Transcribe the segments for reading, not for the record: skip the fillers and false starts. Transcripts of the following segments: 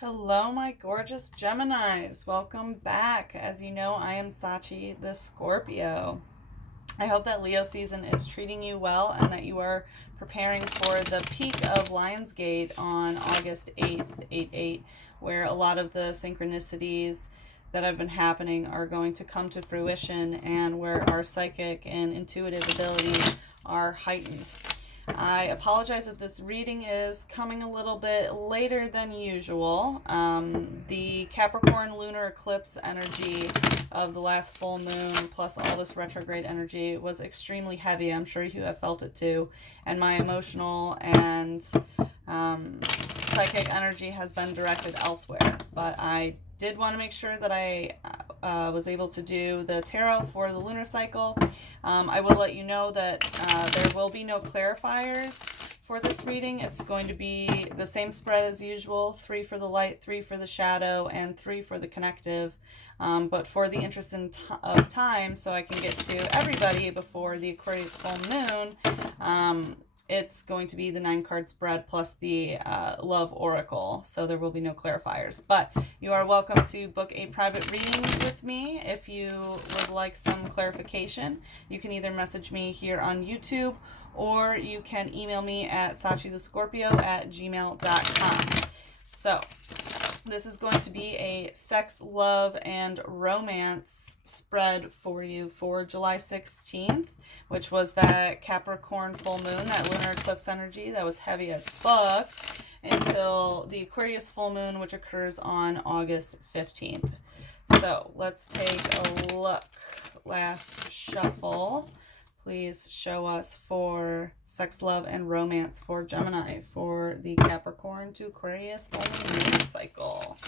Hello, my gorgeous Geminis. Welcome back. As you know, I am Sachi the Scorpio. I hope that Leo season is treating you well and that you are preparing for the peak of Lionsgate on August 8th, 8/8, where a lot of the synchronicities that have been happening are going to come to fruition and where our psychic and intuitive abilities are heightened. I apologize if this reading is coming a little bit later than usual. The Capricorn lunar eclipse energy of the last full moon, plus all this retrograde energy, was extremely heavy. I'm sure you have felt it too. And my emotional and psychic energy has been directed elsewhere. But I did want to make sure that I was able to do the tarot for the lunar cycle. I will let you know that there will be no clarifiers for this reading. It's going to be the same spread as usual, 3 for the light, 3 for the shadow, and 3 for the connective. But for the interest of time, so I can get to everybody before the Aquarius full moon, it's going to be the 9-card spread plus the love oracle. So there will be no clarifiers. But you are welcome to book a private reading with me if you would like some clarification. You can either message me here on YouTube or you can email me at sachithescorpio@gmail.com. So this is going to be a sex, love, and romance spread for you for July 16th, which was that Capricorn full moon, that lunar eclipse energy that was heavy as fuck, until the Aquarius full moon, which occurs on August 15th. So let's take a look. Last shuffle. Please show us for sex, love, and romance for Gemini for the Capricorn to Aquarius full moon cycle.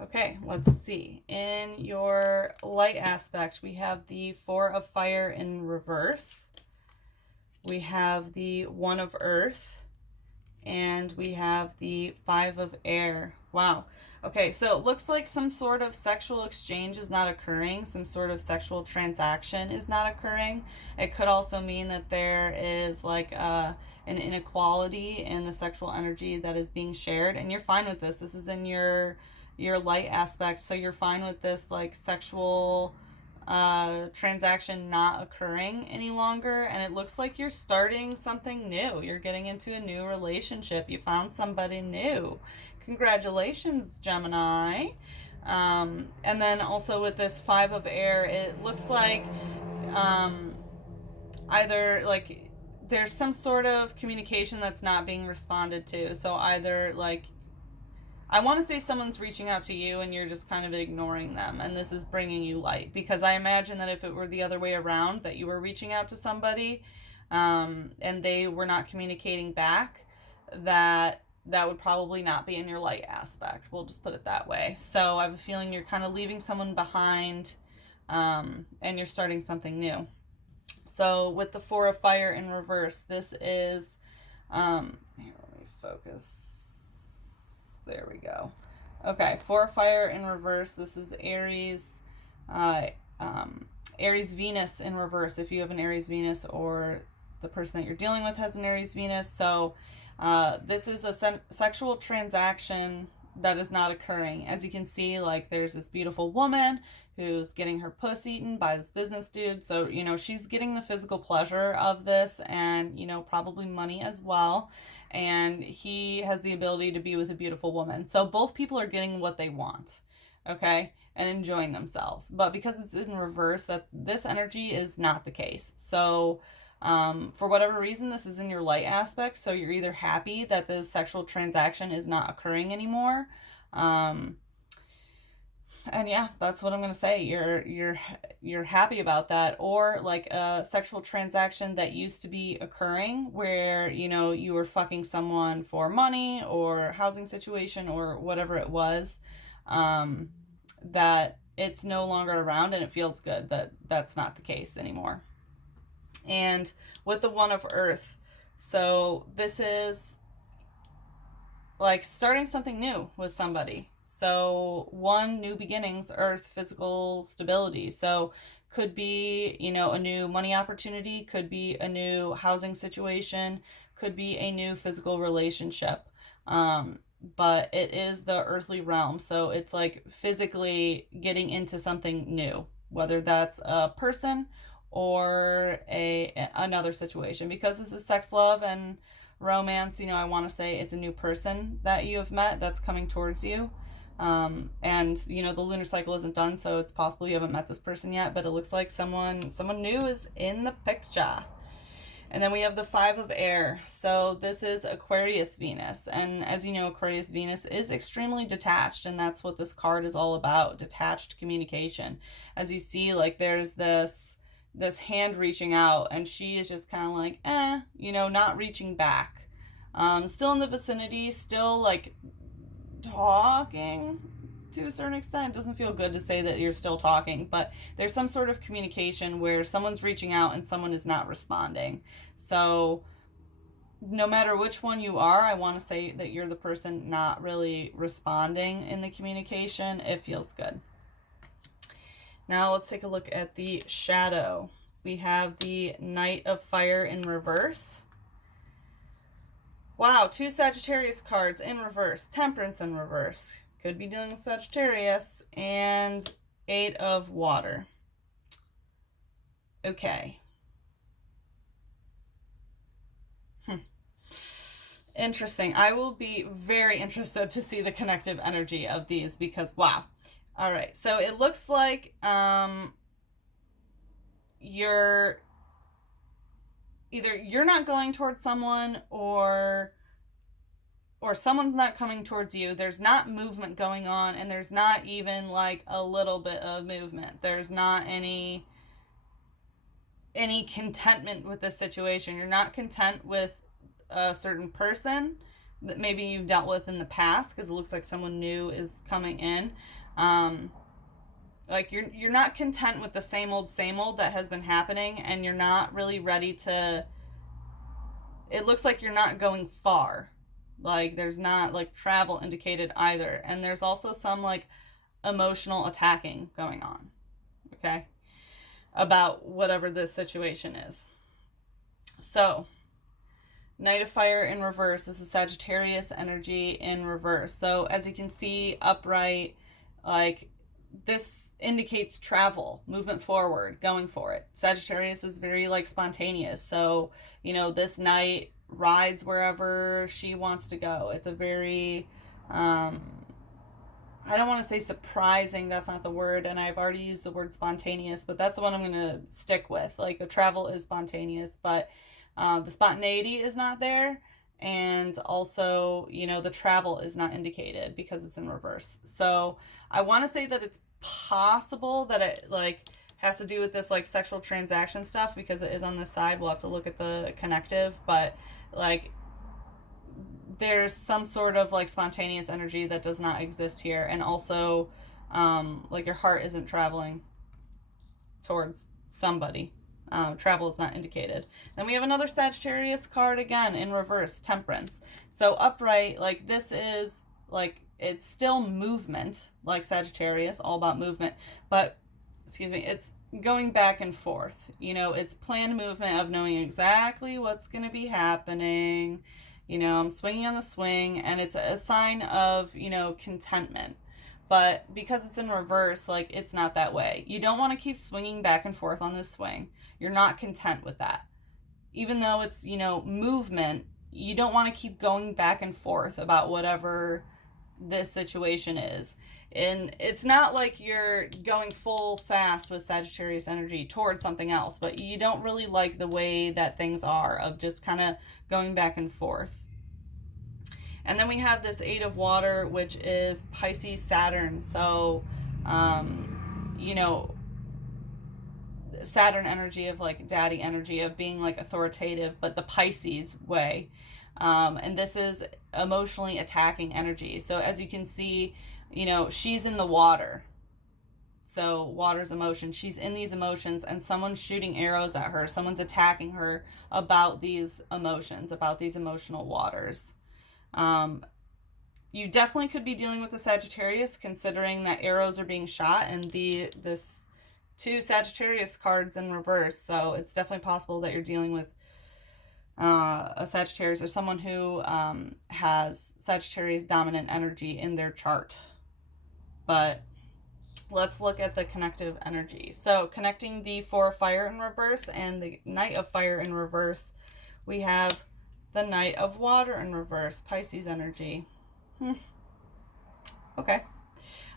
Okay, let's see. In your light aspect, we have the 4 of fire in reverse. We have the 1 of earth. And we have the 5 of air. Wow. Okay, so it looks like some sort of sexual exchange is not occurring. Some sort of sexual transaction is not occurring. It could also mean that there is like an inequality in the sexual energy that is being shared. And you're fine with this. This is in your light aspect. So you're fine with this like sexual transaction not occurring any longer, and it looks like you're starting something new. You're getting into a new relationship. You found somebody new. Congratulations, Gemini. And then also with this 5 of air, it looks like either like there's some sort of communication that's not being responded to. So either like I want to say someone's reaching out to you and you're just kind of ignoring them, and this is bringing you light, because I imagine that if it were the other way around, that you were reaching out to somebody and they were not communicating back, that would probably not be in your light aspect. We'll just put it that way. So I have a feeling you're kind of leaving someone behind and you're starting something new. So with the 4 of fire in reverse, this is here, let me focus. There we go. Okay, 4 of fire in reverse. This is Aries, Aries Venus in reverse. If you have an Aries Venus or the person that you're dealing with has an Aries Venus. So this is a sexual transaction that is not occurring. As you can see, like there's this beautiful woman who's getting her puss eaten by this business dude. So, you know, she's getting the physical pleasure of this and, you know, probably money as well. And he has the ability to be with a beautiful woman. So both people are getting what they want, okay, and enjoying themselves. But because it's in reverse, that this energy is not the case. So for whatever reason, this is in your light aspect. So you're either happy that the sexual transaction is not occurring anymore. And yeah, that's what I'm gonna say. You're happy about that, or like a sexual transaction that used to be occurring, where you know you were fucking someone for money or housing situation or whatever it was, that it's no longer around, and it feels good that that's not the case anymore. And with the 1 of earth, so this is like starting something new with somebody. So one, new beginnings, earth, physical stability. So could be, you know, a new money opportunity, could be a new housing situation, could be a new physical relationship. But it is the earthly realm, so it's like physically getting into something new, whether that's a person or a another situation. Because this is sex, love, and romance, you know, I want to say it's a new person that you have met that's coming towards you. And you know, the lunar cycle isn't done, so it's possible you haven't met this person yet, but it looks like someone new is in the picture. And then we have the Five of Air. So this is Aquarius Venus. And as you know, Aquarius Venus is extremely detached, and that's what this card is all about, detached communication. As you see, like there's this hand reaching out, and she is just kind of like, you know, not reaching back. Still in the vicinity, still like talking to a certain extent. It doesn't feel good to say that you're still talking, but there's some sort of communication where someone's reaching out and someone is not responding. So no matter which one you are, I want to say that you're the person not really responding in the communication. It feels good. Now let's take a look at the shadow. We have the Knight of Fire in reverse. Wow, 2 Sagittarius cards in reverse. Temperance in reverse. Could be dealing with Sagittarius. And 8 of Water. Okay. Interesting. I will be very interested to see the connective energy of these because, wow. All right. So it looks like you're not going towards someone or someone's not coming towards you. There's not movement going on, and there's not even like a little bit of movement. There's not any contentment with this situation. You're not content with a certain person that maybe you've dealt with in the past, because it looks like someone new is coming in. Like you're not content with the same old that has been happening, and you're not really ready to. It looks like you're not going far. Like there's not like travel indicated either, and there's also some like emotional attacking going on. Okay, about whatever this situation is. So Knight of Fire in reverse. This is Sagittarius energy in reverse. So as you can see, upright, like this indicates travel, movement forward, going for it. Sagittarius is very like spontaneous. So, you know, this knight rides wherever she wants to go. It's a very, I don't want to say surprising, that's not the word, and I've already used the word spontaneous, but that's the one I'm going to stick with. Like the travel is spontaneous, but the spontaneity is not there, and also, you know, the travel is not indicated because it's in reverse. So I want to say that it's possible that it like has to do with this like sexual transaction stuff, because it is on this side. We'll have to look at the connective, but like there's some sort of like spontaneous energy that does not exist here, and also like your heart isn't traveling towards somebody. Travel is not indicated. Then we have another Sagittarius card again in reverse, Temperance. So upright, like this is like, it's still movement, like Sagittarius, all about movement, but excuse me, it's going back and forth. You know, it's planned movement of knowing exactly what's going to be happening. You know, I'm swinging on the swing, and it's a sign of, you know, contentment. But because it's in reverse, like it's not that way. You don't want to keep swinging back and forth on this swing. You're not content with that. Even though it's, you know, movement, you don't want to keep going back and forth about whatever this situation is. And it's not like you're going full fast with Sagittarius energy towards something else, but you don't really like the way that things are, of just kind of going back and forth. And then we have this 8 of Water, which is Pisces Saturn. So, you know, Saturn energy of like daddy energy, of being like authoritative, but the Pisces way. And this is emotionally attacking energy. So as you can see, you know, she's in the water. So water's emotion. She's in these emotions, and someone's shooting arrows at her. Someone's attacking her about these emotions, about these emotional waters. you definitely could be dealing with a Sagittarius, considering that arrows are being shot and this two Sagittarius cards in reverse. So it's definitely possible that you're dealing with a Sagittarius or someone who has Sagittarius dominant energy in their chart. But let's look at the connective energy. So connecting the Four of Fire in reverse and the Knight of Fire in reverse, we have the Knight of Water in reverse, Pisces energy. Okay.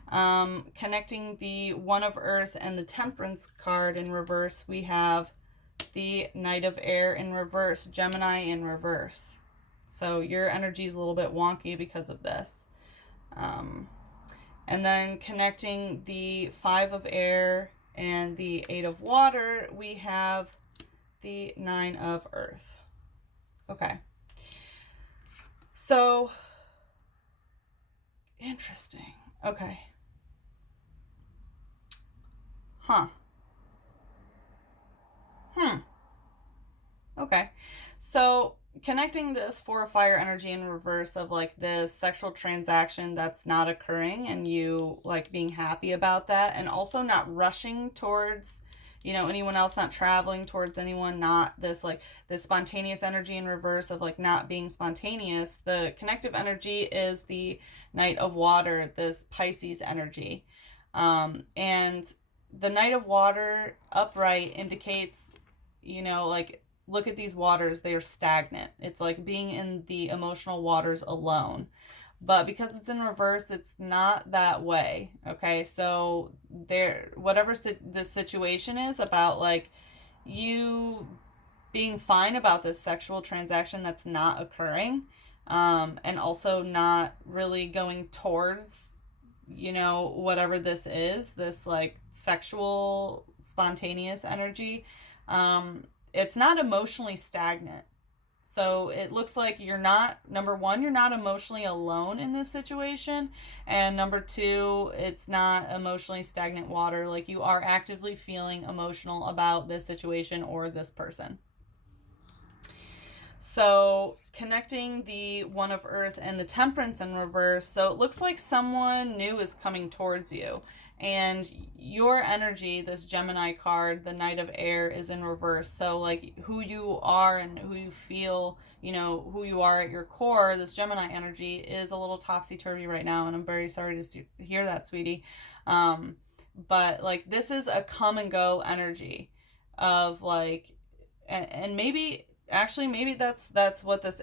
Connecting the One of Earth and the Temperance card in reverse, we have the Knight of Air in reverse, Gemini in reverse. So your energy is a little bit wonky because of this. And then connecting the Five of Air and the Eight of Water, we have the Nine of Earth. Okay. So, interesting. Okay. Huh. Okay. So, connecting this Four of Fire energy in reverse of like this sexual transaction that's not occurring and you like being happy about that, and also not rushing towards, you know, anyone else, not traveling towards anyone, not this like this spontaneous energy in reverse of like not being spontaneous. The connective energy is the Knight of Water, this Pisces energy. And the Knight of Water upright indicates, you know, like, look at these waters, they are stagnant. It's like being in the emotional waters alone. But because it's in reverse, it's not that way. Okay, so there, whatever this situation is about, like you being fine about this sexual transaction that's not occurring, and also not really going towards, you know, whatever this is, this like sexual spontaneous energy. It's not emotionally stagnant. So it looks like you're not, number one, you're not emotionally alone in this situation. And number two, it's not emotionally stagnant water. Like you are actively feeling emotional about this situation or this person. So connecting the One of Earth and the Temperance in reverse. So it looks like someone new is coming towards you. And your energy, this Gemini card, the Knight of Air, is in reverse. So like who you are and who you feel, you know, who you are at your core, this Gemini energy is a little topsy-turvy right now. And I'm very sorry to hear that, sweetie. But like this is a come and go energy of like, and maybe actually maybe that's what this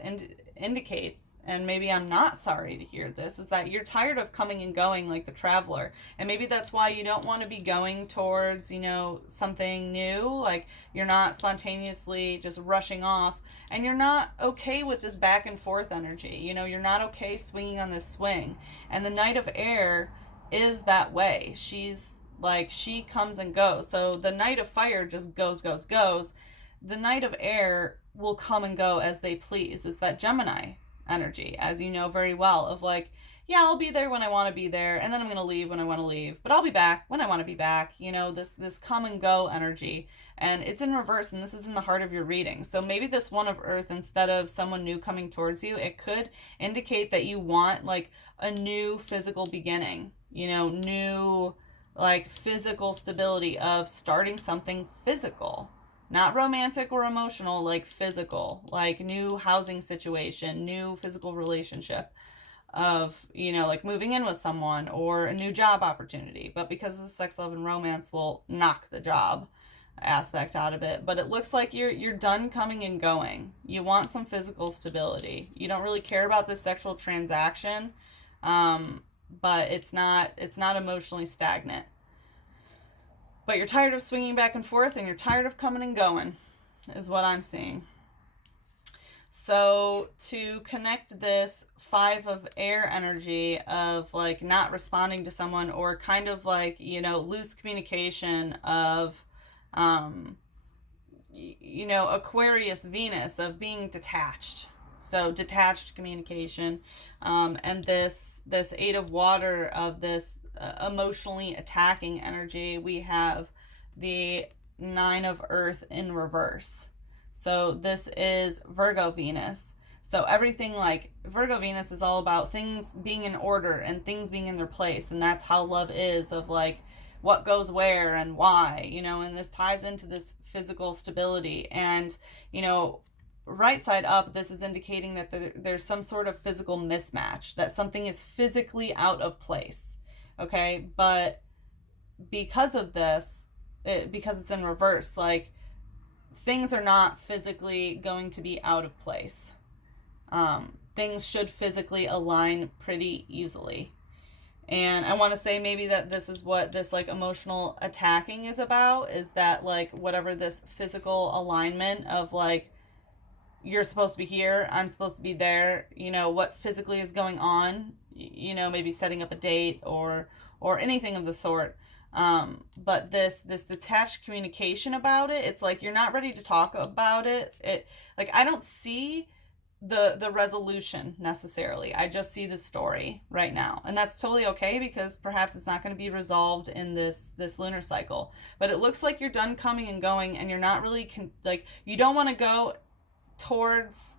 indicates, and maybe I'm not sorry to hear this, is that you're tired of coming and going like the traveler, and maybe that's why you don't want to be going towards, you know, something new. Like you're not spontaneously just rushing off, and you're not okay with this back and forth energy. You know, you're not okay swinging on this swing. And the Knight of Air is that way. She's like, she comes and goes. So the Knight of Fire just goes. The Knight of Air will come and go as they please. It's that Gemini energy, as you know very well, of like, yeah, I'll be there when I want to be there, and then I'm going to leave when I want to leave, but I'll be back when I want to be back. You know, this come and go energy, and it's in reverse, and this is in the heart of your reading. So maybe this One of Earth, instead of someone new coming towards you, it could indicate that you want like a new physical beginning, you know, new like physical stability of starting something physical. Not romantic or emotional, like physical, like new housing situation, new physical relationship of, you know, like moving in with someone or a new job opportunity. But because of the sex, love, and romance will knock the job aspect out of it. But it looks like you're done coming and going. You want some physical stability. You don't really care about this sexual transaction, but it's not emotionally stagnant. But you're tired of swinging back and forth, and you're tired of coming and going, is what I'm seeing. So to connect this Five of Air energy of like not responding to someone, or kind of like, you know, loose communication of, you know, Aquarius Venus, of being detached. So detached communication, and this Eight of Water of this emotionally attacking energy. We have the Nine of Earth in reverse. So this is Virgo Venus. So everything, like Virgo Venus is all about things being in order and things being in their place. And that's how love is, of like what goes where and why, and this ties into this physical stability. And, right side up, this is indicating that there's some sort of physical mismatch, that something is physically out of place. Okay. But because of this, because it's in reverse, like things are not physically going to be out of place. Things should physically align pretty easily. And I want to say maybe that this is what this like emotional attacking is about, is that like whatever this physical alignment of like, you're supposed to be here, I'm supposed to be there, what physically is going on, maybe setting up a date or anything of the sort. But this detached communication about it, it's like you're not ready to talk about it. Like I don't see the resolution necessarily. I just see the story right now, and that's totally okay, because perhaps it's not going to be resolved in this lunar cycle. But it looks like you're done coming and going, and you're not really like, you don't want to go towards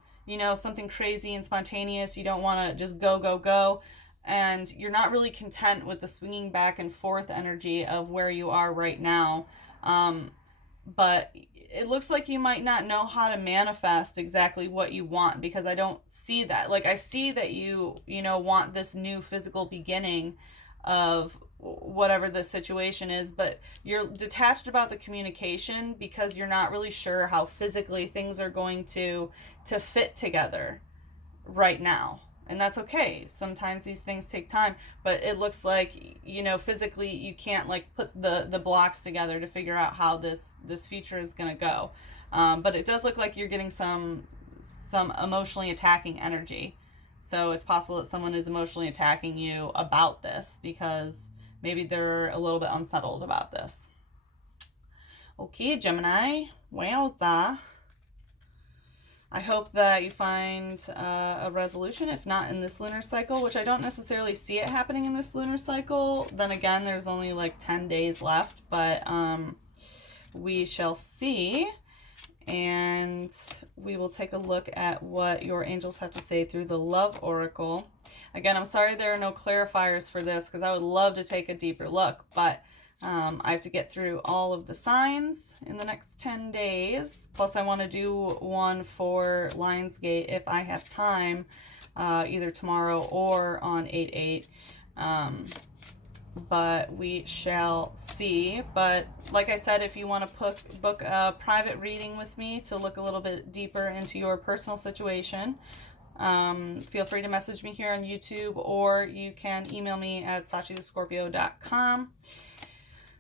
something crazy and spontaneous. You don't want to just go, and you're not really content with the swinging back and forth energy of where you are right now. But it looks like you might not know how to manifest exactly what you want, because I don't see that. Like I see that you want this new physical beginning of whatever the situation is, but you're detached about the communication because you're not really sure how physically things are going to fit together right now. And that's okay. Sometimes these things take time, but it looks like, physically you can't like put the blocks together to figure out how this future is going to go. But it does look like you're getting some emotionally attacking energy. So it's possible that someone is emotionally attacking you about this because maybe they're a little bit unsettled about this. Okay, Gemini. Wowza. I hope that you find a resolution, if not in this lunar cycle, which I don't necessarily see it happening in this lunar cycle. Then again, there's only like 10 days left, but we shall see. And we will take a look at what your angels have to say through the Love Oracle. Again, I'm sorry there are no clarifiers for this, because I would love to take a deeper look, but I have to get through all of the signs in the next 10 days. Plus, I want to do one for Lionsgate if I have time, either tomorrow or on 8/8. But we shall see. But like I said, if you want to book a private reading with me to look a little bit deeper into your personal situation, feel free to message me here on YouTube, or you can email me at sachithescorpio.com.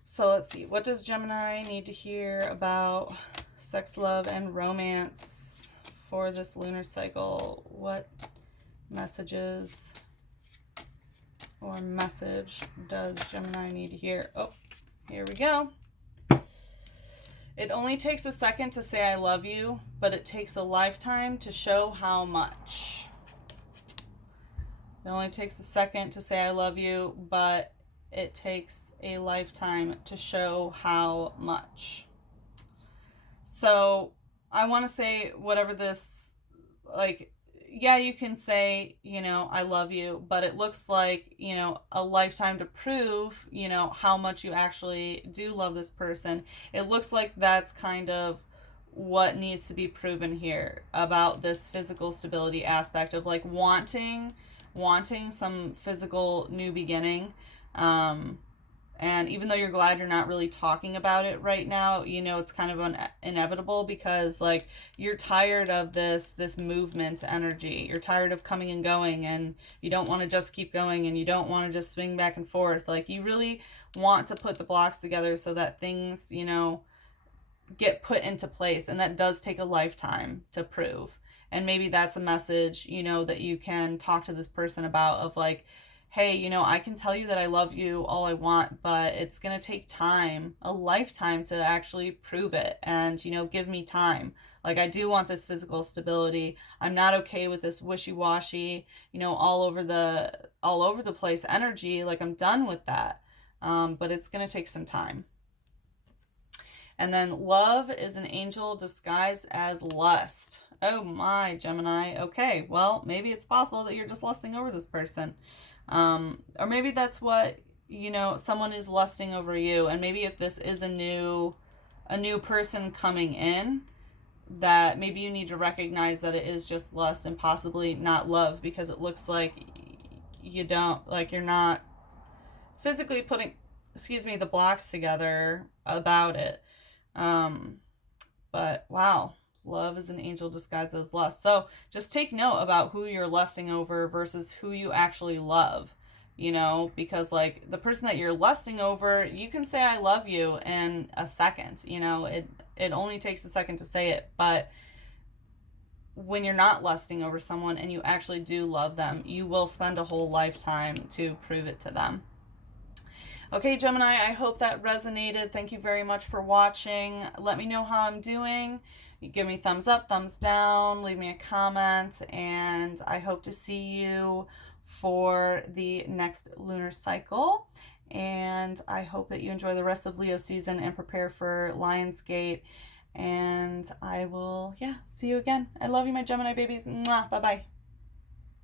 So let's see, what does Gemini need to hear about sex, love, and romance for this lunar cycle? What messages or message does Gemini need to hear? Oh, here we go. It only takes a second to say I love you, but it takes a lifetime to show how much. It only takes a second to say I love you, but it takes a lifetime to show how much. So I want to say whatever this, like, yeah, you can say, I love you, but it looks like, a lifetime to prove, how much you actually do love this person. It looks like that's kind of what needs to be proven here about this physical stability aspect of like wanting some physical new beginning. And even though you're glad you're not really talking about it right now, it's kind of inevitable, because like you're tired of this movement energy. You're tired of coming and going, and you don't want to just keep going, and you don't want to just swing back and forth. Like you really want to put the blocks together so that things, get put into place, and that does take a lifetime to prove. And maybe that's a message, that you can talk to this person about, of like, hey, I can tell you that I love you all I want, but it's going to take time, a lifetime, to actually prove it. And, give me time. Like, I do want this physical stability. I'm not okay with this wishy-washy, all over the place energy. Like, I'm done with that. But it's going to take some time. And then love is an angel disguised as lust. Oh my, Gemini. Okay, well, maybe it's possible that you're just lusting over this person. Or maybe that's what, someone is lusting over you. And maybe if this is a new person coming in, that maybe you need to recognize that it is just lust and possibly not love, because it looks like you're not physically putting, the blocks together about it. But wow, love is an angel disguised as lust. So just take note about who you're lusting over versus who you actually love, because like the person that you're lusting over, you can say I love you in a second, it only takes a second to say it. But when you're not lusting over someone and you actually do love them, you will spend a whole lifetime to prove it to them. Okay, Gemini, I hope that resonated. Thank you very much for watching. Let me know how I'm doing. You give me thumbs up, thumbs down, leave me a comment, and I hope to see you for the next lunar cycle. And I hope that you enjoy the rest of Leo season and prepare for Lionsgate. And I will, see you again. I love you, my Gemini babies. Mwah, bye-bye.